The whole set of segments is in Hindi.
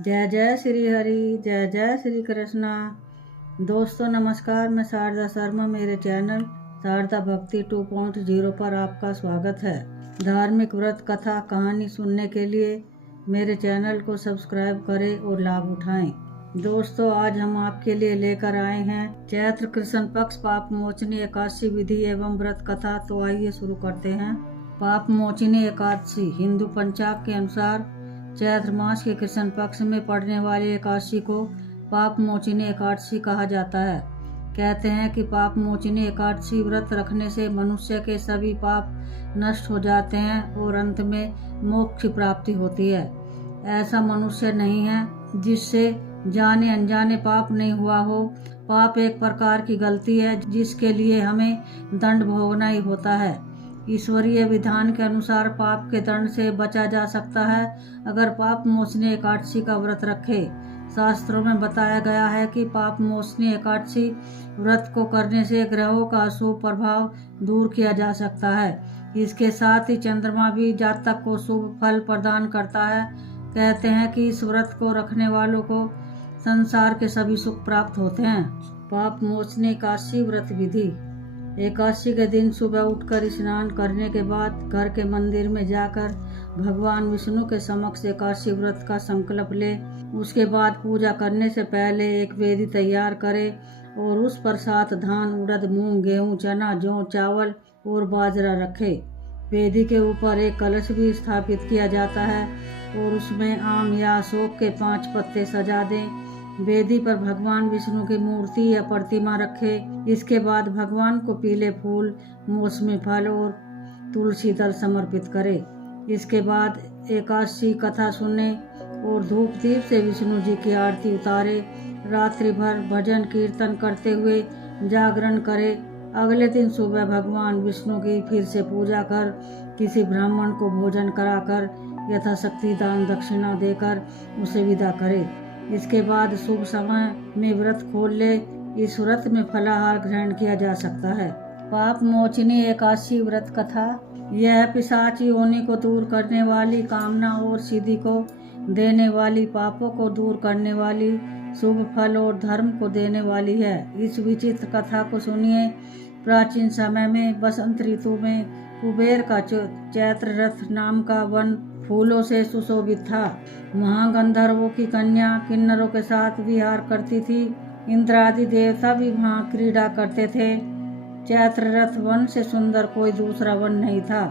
जय जय श्री हरि, जय जय श्री कृष्णा। दोस्तों नमस्कार, मैं शारदा शर्मा। मेरे चैनल शारदा भक्ति 2.0 पर आपका स्वागत है। धार्मिक व्रत कथा कहानी सुनने के लिए मेरे चैनल को सब्सक्राइब करें और लाभ उठाएं। दोस्तों आज हम आपके लिए लेकर आए हैं चैत्र कृष्ण पक्ष पाप मोचनी एकादशी विधि एवं व्रत कथा। तो आइए शुरू करते हैं। पाप मोचनी एकादशी हिंदू पंचांग के अनुसार चैत्र मास के कृष्ण पक्ष में पड़ने वाली एकादशी को पाप मोचनी एकादशी कहा जाता है। कहते हैं कि पाप मोचनी एकादशी व्रत रखने से मनुष्य के सभी पाप नष्ट हो जाते हैं और अंत में मोक्ष की प्राप्ति होती है। ऐसा मनुष्य नहीं है जिससे जाने अनजाने पाप नहीं हुआ हो। पाप एक प्रकार की गलती है जिसके लिए हमें दंड भोगना ही होता है। ईश्वरीय विधान के अनुसार पाप के दंड से बचा जा सकता है अगर पाप मोचनी एकादशी का व्रत रखे। शास्त्रों में बताया गया है कि पाप मोचनी एकादशी व्रत को करने से ग्रहों का अशुभ प्रभाव दूर किया जा सकता है। इसके साथ ही चंद्रमा भी जातक को शुभ फल प्रदान करता है। कहते हैं कि इस व्रत को रखने वालों को संसार के सभी सुख प्राप्त होते हैं। पाप मोचनी एकादशी व्रत विधि। एकादशी के दिन सुबह उठकर स्नान करने के बाद घर के मंदिर में जाकर भगवान विष्णु के समक्ष एकादशी व्रत का संकल्प ले। उसके बाद पूजा करने से पहले एक वेदी तैयार करे और उस पर 7 धान, उड़द, मूंग, गेहूं, चना, जौ, चावल और बाजरा रखे। वेदी के ऊपर एक कलश भी स्थापित किया जाता है और उसमें आम या अशोक के 5 पत्ते सजा दें। वेदी पर भगवान विष्णु की मूर्ति या प्रतिमा रखे। इसके बाद भगवान को पीले फूल, मौसमी फल और तुलसी दल समर्पित करे। इसके बाद एकादशी कथा सुने और धूप दीप से विष्णु जी की आरती उतारे। रात्रि भर भजन कीर्तन करते हुए जागरण करे। अगले दिन सुबह भगवान विष्णु की फिर से पूजा कर किसी ब्राह्मण को भोजन कराकर यथाशक्ति दान दक्षिणा देकर उसे विदा करे। इसके बाद शुभ समय में व्रत खोल ले। इस व्रत में फलाहार ग्रहण किया जा सकता है। पाप मोचनी एकादशी व्रत कथा। यह पिशाच योनि को दूर करने वाली, कामना और सिद्धि को देने वाली, पापों को दूर करने वाली, शुभ फल और धर्म को देने वाली है। इस विचित्र कथा को सुनिए। प्राचीन समय में बसंत ऋतु में कुबेर का चैत्र रथ नाम का वन फूलों से सुशोभित था। वहाँ गंधर्वों की कन्या किन्नरों के साथ विहार करती थी। इंद्र आदि देवता भी वहाँ क्रीड़ा करते थे। चैत्र रथ वन से सुंदर कोई दूसरा वन नहीं था।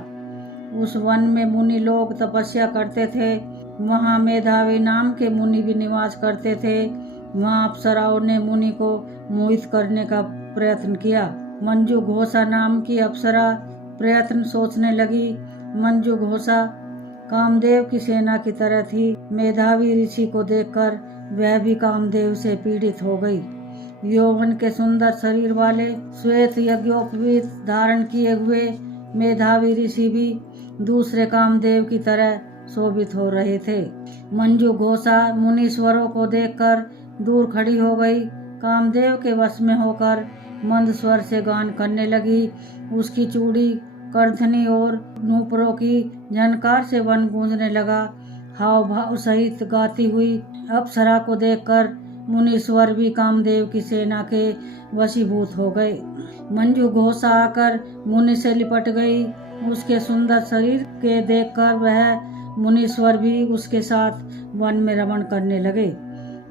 उस वन में मुनि लोग तपस्या करते थे। वहाँ मेधावी नाम के मुनि भी निवास करते थे। वहाँ अप्सराओं ने मुनि को मोहित करने का प्रयत्न किया। मंजू घोषा नाम की अप्सरा प्रयत्न सोचने लगी। मंजू घोषा कामदेव की सेना की तरह थी। मेधावी ऋषि को देखकर वह भी कामदेव से पीड़ित हो गई। यौवन के सुंदर शरीर वाले श्वेत यज्ञोपवीत धारण किए हुए मेधावी ऋषि भी दूसरे कामदेव की तरह शोभित हो रहे थे। मंजू घोषा मुनीश्वरों को देखकर दूर खड़ी हो गई। कामदेव के वश में होकर मंद स्वर से गान करने लगी। उसकी चूड़ी, करधनी और नूपुरों की झनकार से वन गूंजने लगा। हाव भाव सहित गाती हुई अप्सरा को देखकर मुनीश्वर भी कामदेव की सेना के वशीभूत हो गए। मंजू घोषा आकर मुनि से लिपट गई। उसके सुंदर शरीर के देखकर वह मुनीश्वर भी उसके साथ वन में रमण करने लगे।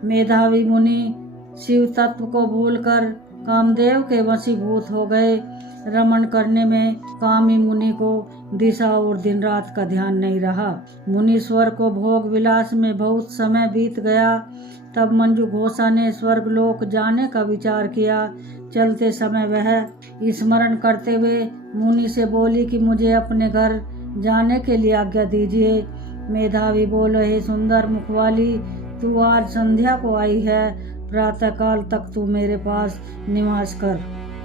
मेधावी मुनि शिव तत्व को भूलकर कामदेव के वशीभूत हो गए। रमण करने में कामी मुनि को दिशा और दिन रात का ध्यान नहीं रहा। मुनीश्वर को भोग विलास में बहुत समय बीत गया। तब मंजू घोषा ने स्वर्गलोक जाने का विचार किया। चलते समय वह स्मरण करते हुए मुनि से बोली कि मुझे अपने घर जाने के लिए आज्ञा दीजिए। मेधावी बोले, हे सुंदर मुखवाली, तू आज संध्या को आई है। प्रातः काल तक तू मेरे पास निवास कर।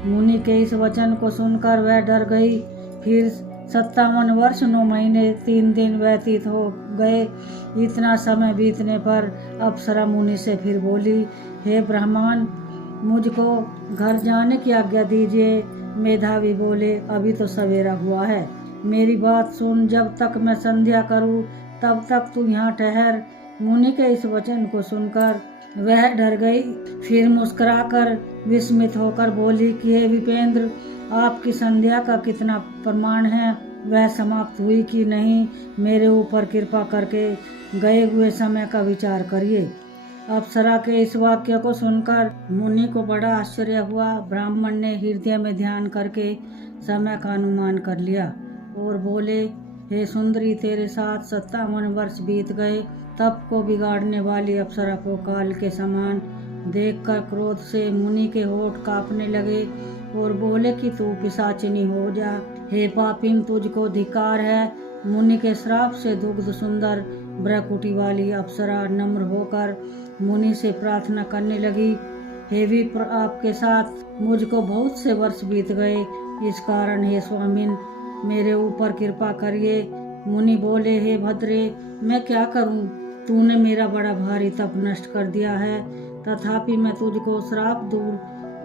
मुनि के इस वचन को सुनकर वह डर गई। फिर 57 वर्ष 9 महीने 3 दिन व्यतीत हो गए। इतना समय बीतने पर अप्सरा मुनि से फिर बोली, हे ब्राह्मण, मुझको घर जाने की आज्ञा दीजिए। मेधावी बोले, अभी तो सवेरा हुआ है। मेरी बात सुन, जब तक मैं संध्या करूं तब तक तू यहाँ ठहर। मुनि के इस वचन को सुनकर वह डर गई। फिर मुस्कुराकर विस्मित होकर बोली कि हे विपेंद्र, आपकी संध्या का कितना प्रमाण है, वह समाप्त हुई कि नहीं? मेरे ऊपर कृपा करके गए हुए समय का विचार करिए। अप्सरा के इस वाक्य को सुनकर मुनि को बड़ा आश्चर्य हुआ। ब्राह्मण ने हृदय में ध्यान करके समय का अनुमान कर लिया और बोले, हे सुंदरी, तेरे साथ 57 वर्ष बीत गए। तप को बिगाड़ने वाली अप्सरा को काल के समान देखकर क्रोध से मुनि के होठ कांपने लगे और बोले कि तू पिशाचिनी हो जा। हे पापिन, तुझको धिक्कार है। मुनि के श्राप से दुग्ध सुंदर भ्रकुटी वाली अप्सरा नम्र होकर मुनि से प्रार्थना करने लगी, हे विप्र, आपके साथ मुझको बहुत से वर्ष बीत गए, इस कारण हे स्वामिन, मेरे ऊपर कृपा करिए। मुनि बोले, हे भद्रे, मैं क्या करूं? तूने मेरा बड़ा भारी तप नष्ट कर दिया है, तथापि मैं तुझको श्राप दूर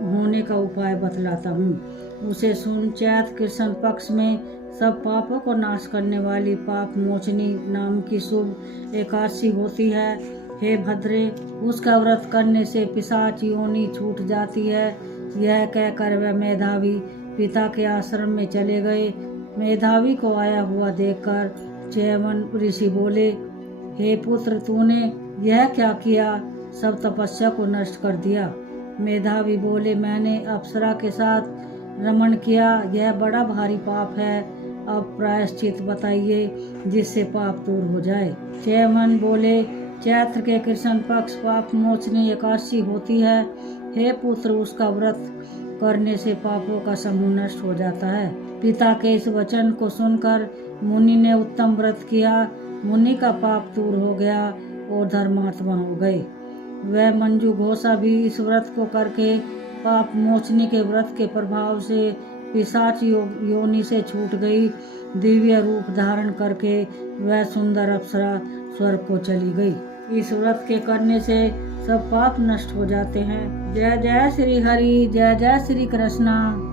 होने का उपाय बतलाता हूँ। उसे सुन। चैत्र कृष्ण पक्ष में सब पापों को नाश करने वाली पाप मोचनी नाम की शुभ एकादशी होती है। हे भद्रे, उसका व्रत करने से पिशाच योनि छूट जाती है। यह कहकर वह मेधावी पिता के आश्रम में चले गए। मेधावी को आया हुआ देखकर च्यवन ऋषि बोले, हे पुत्र, तूने यह क्या किया? सब तपस्या को नष्ट कर दिया। मेधावी बोले, मैंने अप्सरा के साथ रमण किया, यह बड़ा भारी पाप है। अब प्रायश्चित बताइए जिससे पाप दूर हो जाए। च्यवन बोले, चैत्र के कृष्ण पक्ष पाप मोचनी एकादशी होती है। हे पुत्र, उसका व्रत करने से पापों का समूह नष्ट हो जाता है। पिता के इस वचन को सुनकर मुनि ने उत्तम व्रत किया। मुनि का पाप दूर हो गया और धर्मात्मा हो गए। वह मंजू घोषा भी इस व्रत को करके पाप मोचनी के व्रत के प्रभाव से पिशाच योनि से छूट गई। दिव्य रूप धारण करके वह सुंदर अप्सरा स्वर्ग को चली गई। इस व्रत के करने से सब पाप नष्ट हो जाते हैं। जय जय श्री हरि, जय जय श्री कृष्णा।